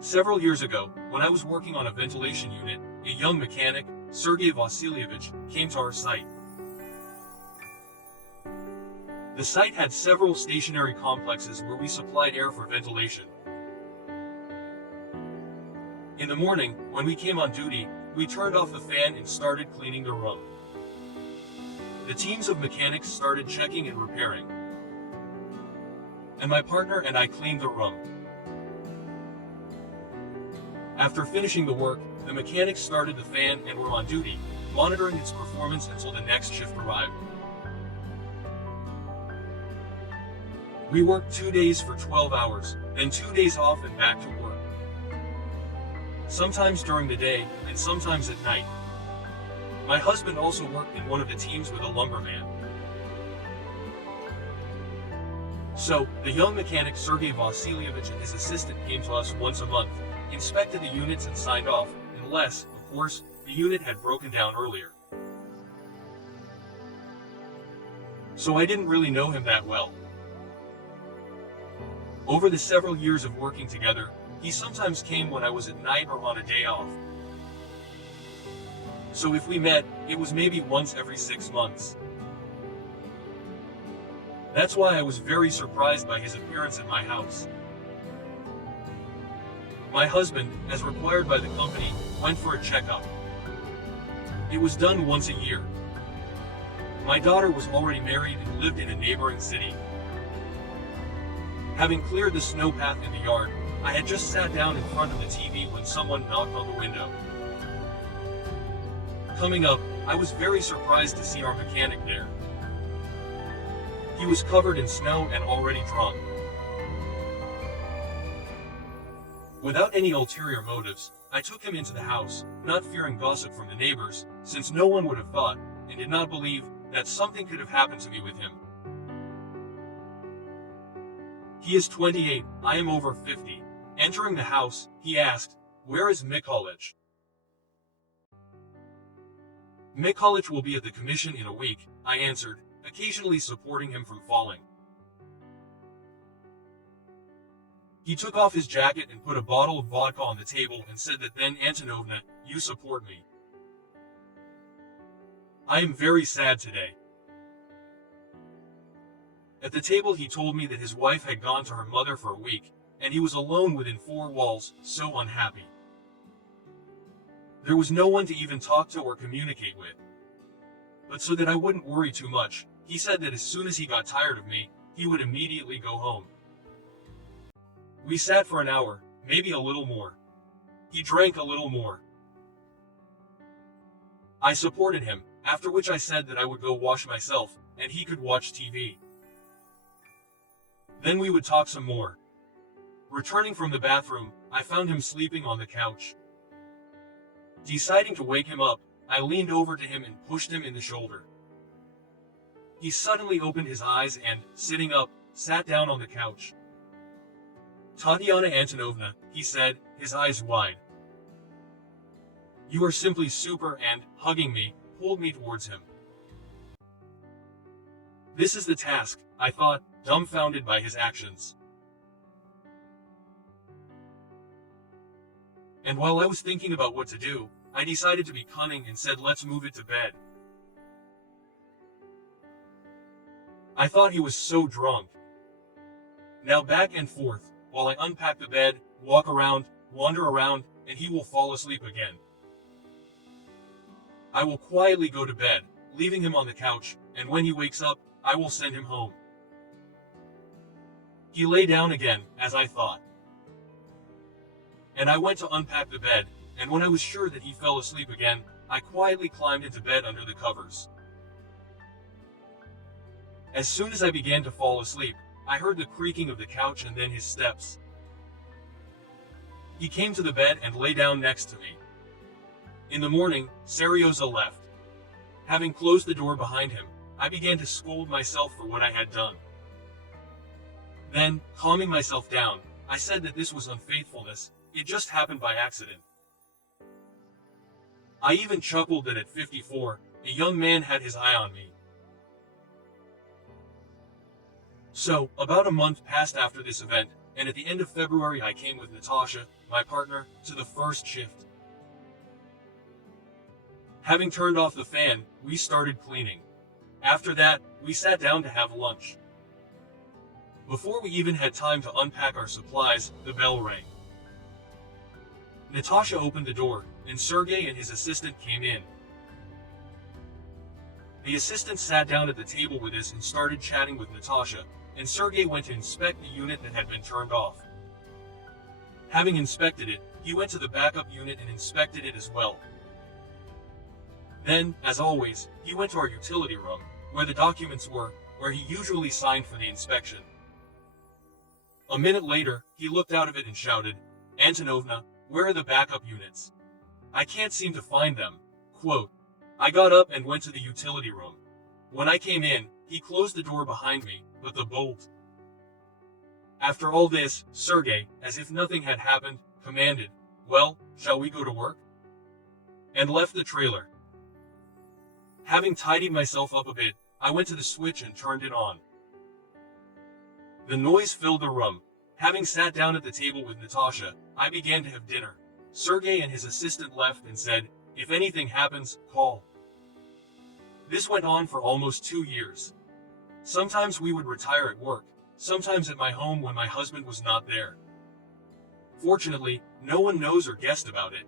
Several years ago, when I was working on a ventilation unit, a young mechanic, Sergei Vasilyevich, came to our site. The site had several stationary complexes where we supplied air for ventilation. In the morning, when we came on duty, we turned off the fan and started cleaning the room. The teams of mechanics started checking and repairing, and my partner and I cleaned the room. After finishing the work, the mechanics started the fan and were on duty, monitoring its performance until the next shift arrived. We worked 2 days for 12 hours, then 2 days off and back to work. Sometimes during the day, and sometimes at night. My husband also worked in one of the teams with a lumberman. So, the young mechanic Sergei Vasilyevich and his assistant came to us once a month, inspected the units and signed off, unless, of course, the unit had broken down earlier. So I didn't really know him that well. Over the several years of working together, he sometimes came when I was at night or on a day off. So if we met, it was maybe once every 6 months. That's why I was very surprised by his appearance at my house. My husband, as required by the company, went for a checkup. It was done once a year. My daughter was already married and lived in a neighboring city. Having cleared the snow path in the yard, I had just sat down in front of the TV when someone knocked on the window. Coming up, I was very surprised to see our mechanic there. He was covered in snow and already drunk. Without any ulterior motives, I took him into the house, not fearing gossip from the neighbors, since no one would have thought, and did not believe, that something could have happened to me with him. He is 28, I am over 50. Entering the house, he asked, "Where is Mikolich?" "Mikolich will be at the commission in a week," I answered, occasionally supporting him from falling. He took off his jacket and put a bottle of vodka on the table and said that then Antonovna, you support me. I am very sad today. At the table he told me that his wife had gone to her mother for a week, and he was alone within 4 walls, so unhappy. There was no one to even talk to or communicate with. But so that I wouldn't worry too much, he said that as soon as he got tired of me, he would immediately go home. We sat for an hour, maybe a little more. He drank a little more. I supported him, after which I said that I would go wash myself, and he could watch TV. Then we would talk some more. Returning from the bathroom, I found him sleeping on the couch. Deciding to wake him up, I leaned over to him and pushed him in the shoulder. He suddenly opened his eyes and, sitting up, sat down on the couch. "Tatiana Antonovna," he said, his eyes wide. "You are simply super," and, hugging me, pulled me towards him. This is the task, I thought, dumbfounded by his actions. And while I was thinking about what to do, I decided to be cunning and said, "Let's move it to bed." I thought he was so drunk. Now back and forth, while I unpack the bed, walk around, wander around, and he will fall asleep again. I will quietly go to bed, leaving him on the couch, and when he wakes up, I will send him home. He lay down again, as I thought. And I went to unpack the bed, and when I was sure that he fell asleep again, I quietly climbed into bed under the covers. As soon as I began to fall asleep, I heard the creaking of the couch and then his steps. He came to the bed and lay down next to me. In the morning, Seryoza left. Having closed the door behind him, I began to scold myself for what I had done. Then, calming myself down, I said that this was unfaithfulness, it just happened by accident. I even chuckled that at 54, a young man had his eye on me. So, about a month passed after this event, and at the end of February I came with Natasha, my partner, to the first shift. Having turned off the fan, we started cleaning. After that, we sat down to have lunch. Before we even had time to unpack our supplies, the bell rang. Natasha opened the door, and Sergey and his assistant came in. The assistant sat down at the table with us and started chatting with Natasha, and Sergey went to inspect the unit that had been turned off. Having inspected it, he went to the backup unit and inspected it as well. Then, as always, he went to our utility room, where the documents were, where he usually signed for the inspection. A minute later, he looked out of it and shouted, "Antonovna, where are the backup units? I can't seem to find them." Quote, I got up and went to the utility room. When I came in, he closed the door behind me, but the bolt. After all this, Sergey, as if nothing had happened, commanded, "Well, shall we go to work?" And left the trailer. Having tidied myself up a bit, I went to the switch and turned it on. The noise filled the room. Having sat down at the table with Natasha, I began to have dinner. Sergey and his assistant left and said, "If anything happens, call." This went on for almost 2 years. Sometimes we would retire at work, sometimes at my home when my husband was not there. Fortunately, no one knows or guessed about it.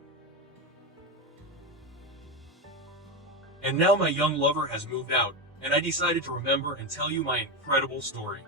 And now my young lover has moved out, and I decided to remember and tell you my incredible story.